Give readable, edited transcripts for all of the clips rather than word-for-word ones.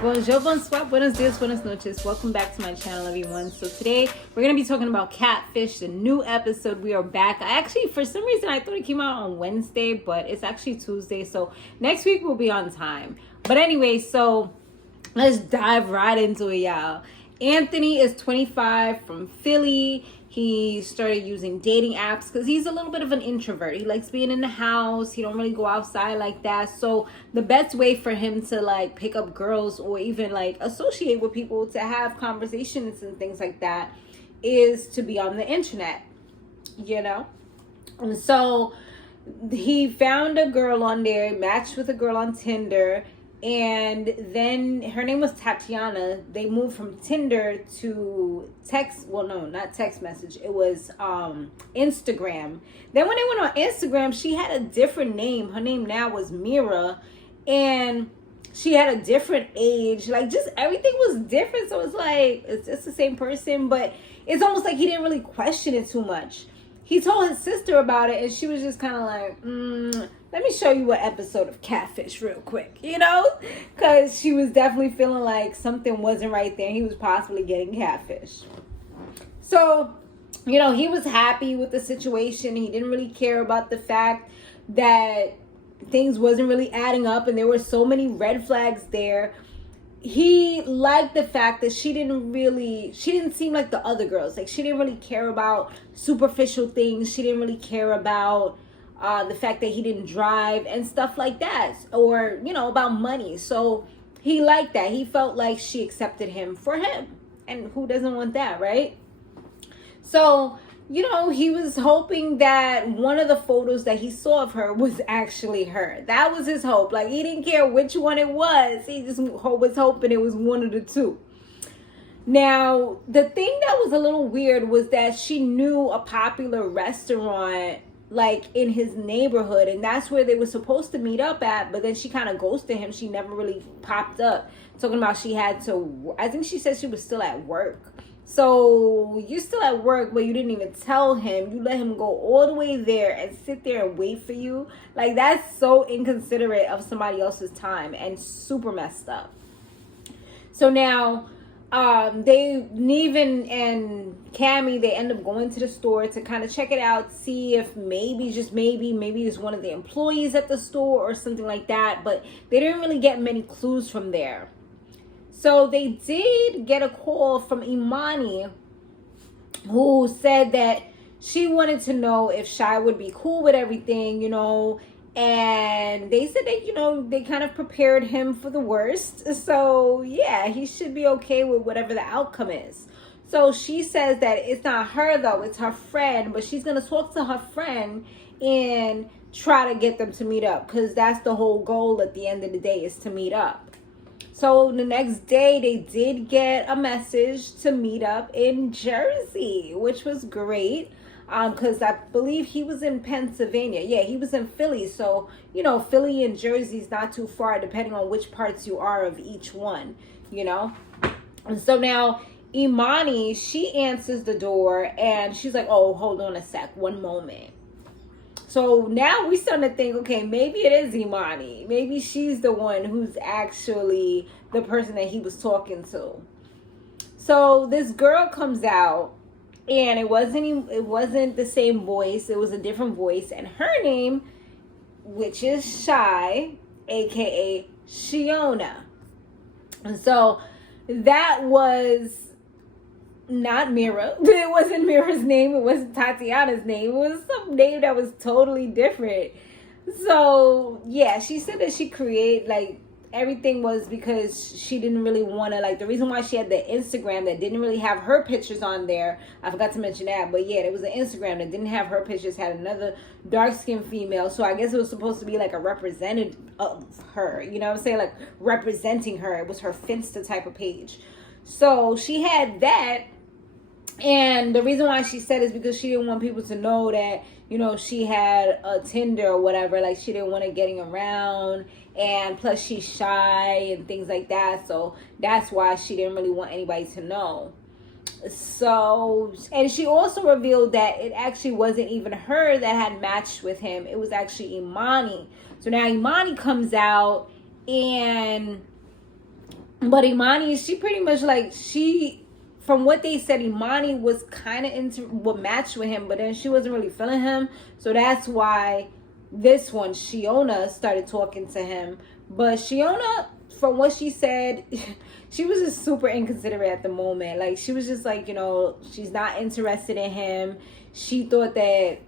Bonjour, bonsoir, buenos dias, buenas noches. Welcome back to my channel, everyone. So today we're going to be talking about Catfish, the new episode. We are back. For some reason, I thought it came out on Wednesday, but it's actually Tuesday. So next week will be on time. But anyway, so let's dive right into it, y'all. Anthony is 25 from Philly. He started using dating apps because he's a little bit of an introvert. He likes being in the house. He don't really go outside like that. So the best way for him to like pick up girls or even like associate with people to have conversations and things like that is to be on the internet, you know? And so he found a girl on there, matched with a girl on Tinder, and then her name was Tatiana. They moved from Tinder to text. Well, no, not text message. It was Instagram. Then when they went on Instagram, she had a different name. Her name now was Mira, and she had a different age. Like, just everything was different. So it's like, it's just the same person, but it's almost like he didn't really question it too much. He told his sister about it, and she was just kind of like, let me show you an episode of Catfish real quick, you know? Because she was definitely feeling like something wasn't right there. He was possibly getting catfish. So, you know, he was happy with the situation. He didn't really care about the fact that things wasn't really adding up, and there were so many red flags there. He liked the fact that she didn't seem like the other girls. Like, she didn't really care about superficial things. She didn't really care about the fact that he didn't drive and stuff like that, or, you know, about money. So he liked that. He felt like she accepted him for him, and who doesn't want that, right? So, you know, he was hoping that one of the photos that he saw of her was actually her. That was his hope. Like, he didn't care which one it was. He just was hoping it was one of the two. Now, the thing that was a little weird was that she knew a popular restaurant like in his neighborhood, and that's where they were supposed to meet up at, but then she kind of ghosted him. She never really popped up, talking about she had to, I think she said she was still at work. So you're still at work, but you didn't even tell him. You let him go all the way there and sit there and wait for you. Like, that's so inconsiderate of somebody else's time and super messed up. So now Nevin and Cammy, they end up going to the store to kind of check it out, see if maybe it's one of the employees at the store or something like that, but they didn't really get many clues from there. So they did get a call from Imani, who said that she wanted to know if Shai would be cool with everything, you know, and they said that, you know, they kind of prepared him for the worst. So yeah, he should be okay with whatever the outcome is. So she says that it's not her though, it's her friend, but she's going to talk to her friend and try to get them to meet up, because that's the whole goal at the end of the day, is to meet up. So the next day, they did get a message to meet up in Jersey, which was great, because I believe he was in Pennsylvania. Yeah, he was in Philly. So, you know, Philly and Jersey is not too far, depending on which parts you are of each one, you know. And so now Imani, she answers the door, and she's like, oh, hold on a sec, one moment. So now we starting to think, okay, maybe it is Imani. Maybe she's the one who's actually the person that he was talking to. So this girl comes out, and it wasn't the same voice. It was a different voice, and her name, which is Shai, aka Shiona. And so that was not Mira. It wasn't Mira's name. It wasn't Tatiana's name. It was some name that was totally different. So yeah, she said that she created, like, everything was because she didn't really want to, like, the reason why she had the Instagram that didn't really have her pictures on there, I forgot to mention that, but yeah, there was an Instagram that didn't have her pictures, had another dark-skinned female. So I guess it was supposed to be like a representative of her, you know what I'm saying, like representing her. It was her Finsta type of page. So she had that. And the reason why she said is because she didn't want people to know that, you know, she had a Tinder or whatever. Like, she didn't want it getting around. And plus, she's shy and things like that. So that's why she didn't really want anybody to know. So, and she also revealed that it actually wasn't even her that had matched with him. It was actually Imani. So now Imani comes out and But Imani, she pretty much like, from what they said, Imani was kind of into what matched with him, but then she wasn't really feeling him. So that's why this one, Shiona, started talking to him. But Shiona, from what she said, she was just super inconsiderate at the moment. Like, she was just like, she's not interested in him. She thought that,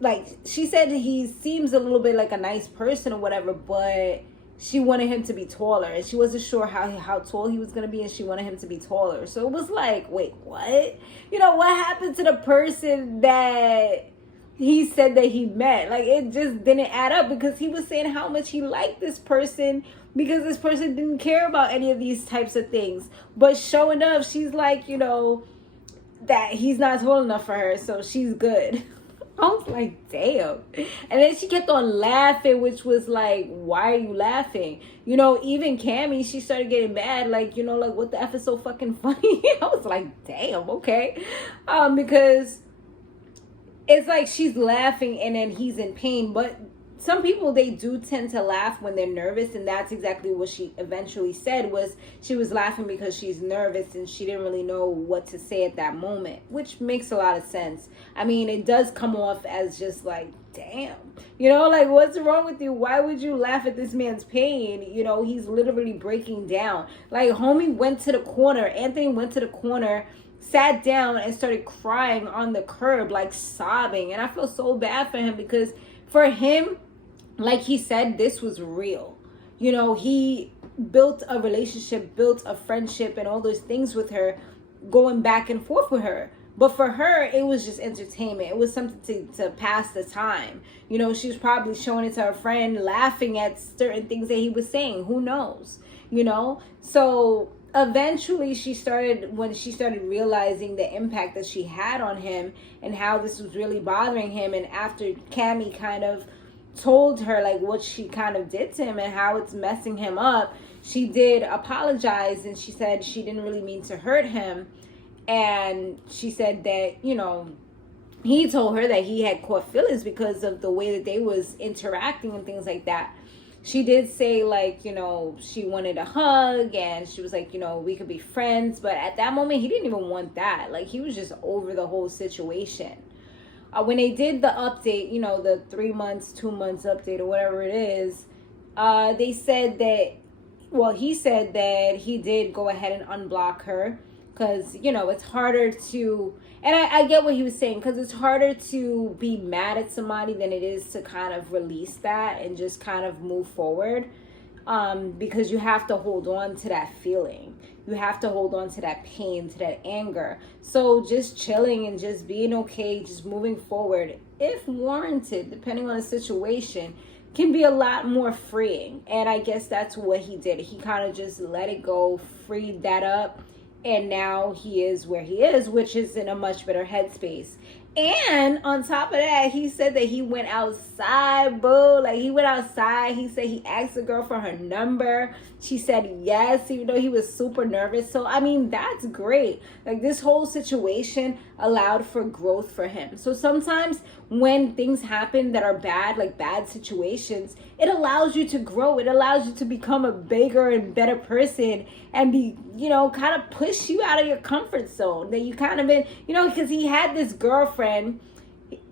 like, she said he seems a little bit like a nice person or whatever, but she wanted him to be taller, and she wasn't sure how tall he was going to be, and she wanted him to be taller. So it was like, wait, what? What happened to the person that he said that he met? Like, it just didn't add up, because he was saying how much he liked this person, because this person didn't care about any of these types of things. But sure enough, she's like, that he's not tall enough for her, so she's good. I was like, damn. And then she kept on laughing, which was like, why are you laughing? Even Cammy, she started getting mad, like, like, what the F is so fucking funny? I was like, damn, okay. Because it's like she's laughing and then he's in pain. But some people, they do tend to laugh when they're nervous, and that's exactly what she eventually said, was she was laughing because she's nervous and she didn't really know what to say at that moment, which makes a lot of sense. I mean, it does come off as just like, damn, like, what's wrong with you? Why would you laugh at this man's pain? He's literally breaking down. Like, homie went to the corner, Anthony went to the corner, sat down and started crying on the curb, like sobbing. And I feel so bad for him, because for him, like he said, this was real. He built a relationship, built a friendship, and all those things with her, going back and forth with her. But for her, it was just entertainment. It was something to pass the time. She was probably showing it to her friend, laughing at certain things that he was saying. Who knows? So eventually when she started realizing the impact that she had on him and how this was really bothering him, and after Cammy kind of told her like what she kind of did to him and how it's messing him up, she did apologize, and she said she didn't really mean to hurt him. And she said that, he told her that he had caught feelings because of the way that they was interacting and things like that. She did say, like, she wanted a hug, and she was like, we could be friends. But at that moment, he didn't even want that. Like, he was just over the whole situation. When they did the update, the 3 months, 2 months update or whatever it is, they said that, he said that he did go ahead and unblock her, because, it's harder to, and I get what he was saying, because it's harder to be mad at somebody than it is to kind of release that and just kind of move forward, because you have to hold on to that feeling. You have to hold on to that pain, to that anger. So just chilling and just being okay, just moving forward, if warranted, depending on the situation, can be a lot more freeing. And I guess that's what he did. He kind of just let it go, freed that up, and now he is where he is, which is in a much better headspace. And on top of that, he said that he went outside, boo. Like, he went outside. He said he asked the girl for her number. She said yes, even though he was super nervous. So, I mean, that's great. Like, this whole situation allowed for growth for him. So sometimes when things happen that are bad, like bad situations, it allows you to grow. It allows you to become a bigger and better person, and be, kind of push you out of your comfort zone that you kind of been, because he had this girlfriend,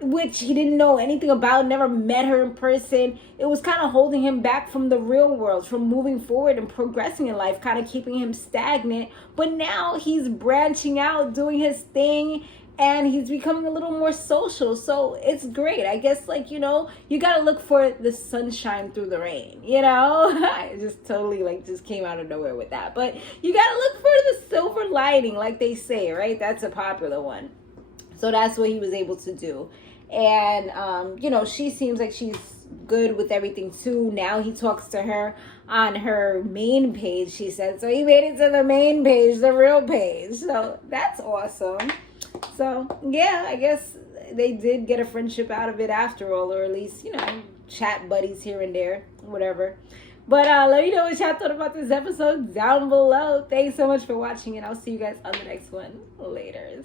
which he didn't know anything about, never met her in person. It was kind of holding him back from the real world, from moving forward and progressing in life, kind of keeping him stagnant. But now he's branching out, doing his thing, and he's becoming a little more social. So it's great. I guess, like, you got to look for the sunshine through the rain, I just totally, like, just came out of nowhere with that. But you got to look for the silver lining, like they say, right? That's a popular one. So that's what he was able to do. And, she seems like she's good with everything too. Now he talks to her on her main page, she said. So he made it to the main page, the real page. So that's awesome. So, yeah, I guess they did get a friendship out of it after all, or at least, chat buddies here and there, whatever. But let me know what y'all thought about this episode down below. Thanks so much for watching, and I'll see you guys on the next one. Later.